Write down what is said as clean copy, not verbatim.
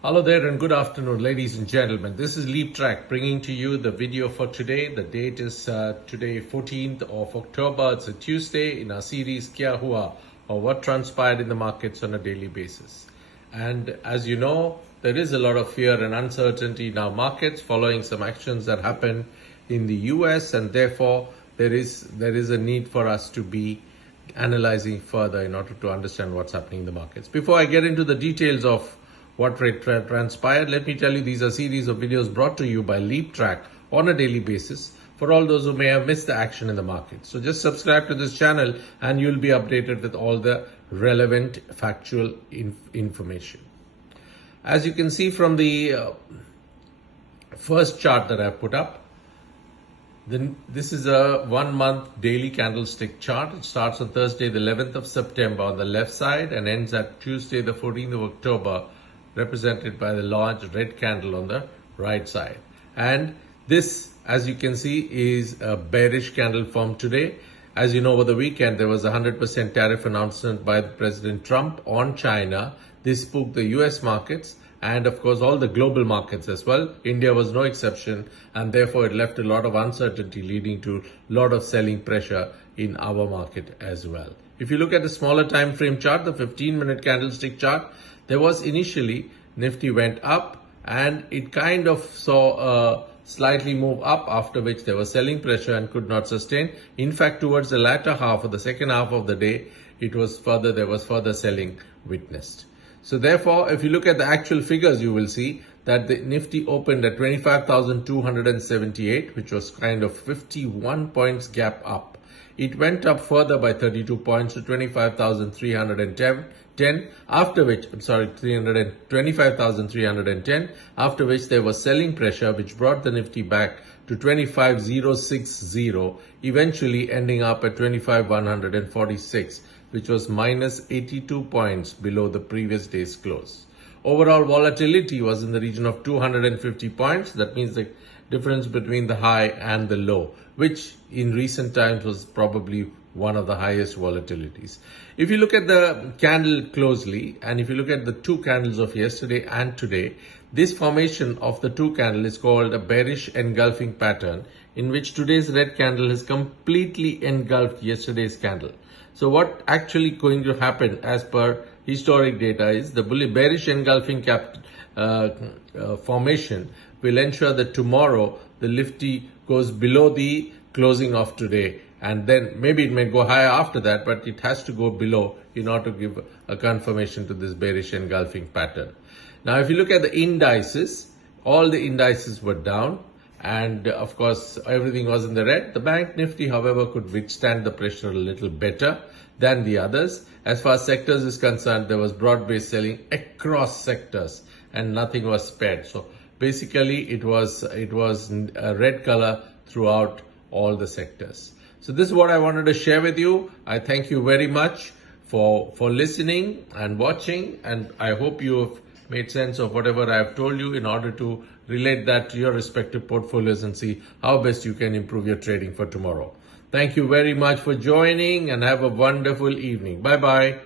Hello there and good afternoon, ladies and gentlemen. This is LEAPTRAC bringing to you the video for today. The date is today 14th of October. It's a Tuesday in our series Kya Hua, or what transpired in the markets on a daily basis. And as you know, there is a lot of fear and uncertainty in our markets following some actions that happened in the US, and therefore there is a need for us to be analyzing further in order to understand what's happening in the markets. Before I get into the details of what transpired, let me tell you these are a series of videos brought to you by LEAPTRAC on a daily basis for all those who may have missed the action in the market. So just subscribe to this channel and you'll be updated with all the relevant factual information. As you can see from the first chart that I put up, this is a 1 month daily candlestick chart. It starts on Thursday the 11th of September on the left side and ends at Tuesday the 14th of October, represented by the large red candle on the right side. And this, as you can see, is a bearish candle formed today. As you know, over the weekend there was a 100% tariff announcement by President Trump on China. This spooked the US markets and of course all the global markets as well. India was no exception, and therefore it left a lot of uncertainty, leading to a lot of selling pressure in our market as well. If you look at the smaller time frame chart, the 15-minute candlestick chart, there was initially Nifty went up and it kind of saw a slightly move up, after which there was selling pressure and could not sustain. In fact, towards the latter half or the second half of the day, there was further selling witnessed. So therefore, if you look at the actual figures, you will see that the Nifty opened at 25,278, which was kind of 51 points gap up. It went up further by 32 points to 25,310, after which, 25,310, after which there was selling pressure, which brought the Nifty back to 25,060, eventually ending up at 25,146, which was minus 82 points below the previous day's close. Overall volatility was in the region of 250 points. That means the difference between the high and the low, which in recent times was probably one of the highest volatilities. If you look at the candle closely, and if you look at the two candles of yesterday and today, this formation of the two candles is called a bearish engulfing pattern, in which today's red candle has completely engulfed yesterday's candle. So what actually going to happen as per historic data is the bearish engulfing formation will ensure that tomorrow the Nifty goes below the closing of today, and then maybe it may go higher after that, but it has to go below in order to give a confirmation to this bearish engulfing pattern. Now, if you look at the indices, all the indices were down, and of course everything was in the red. The bank Nifty, however, could withstand the pressure a little better than the others. As far as sectors is concerned, there was broad-based selling across sectors and nothing was spared. So basically it was a red color throughout all the sectors. So this is what I wanted to share with you. I thank you very much for listening and watching, and I hope you have made sense of whatever I have told you in order to relate that to your respective portfolios and see how best you can improve your trading for tomorrow. Thank you very much for joining and have a wonderful evening. Bye-bye.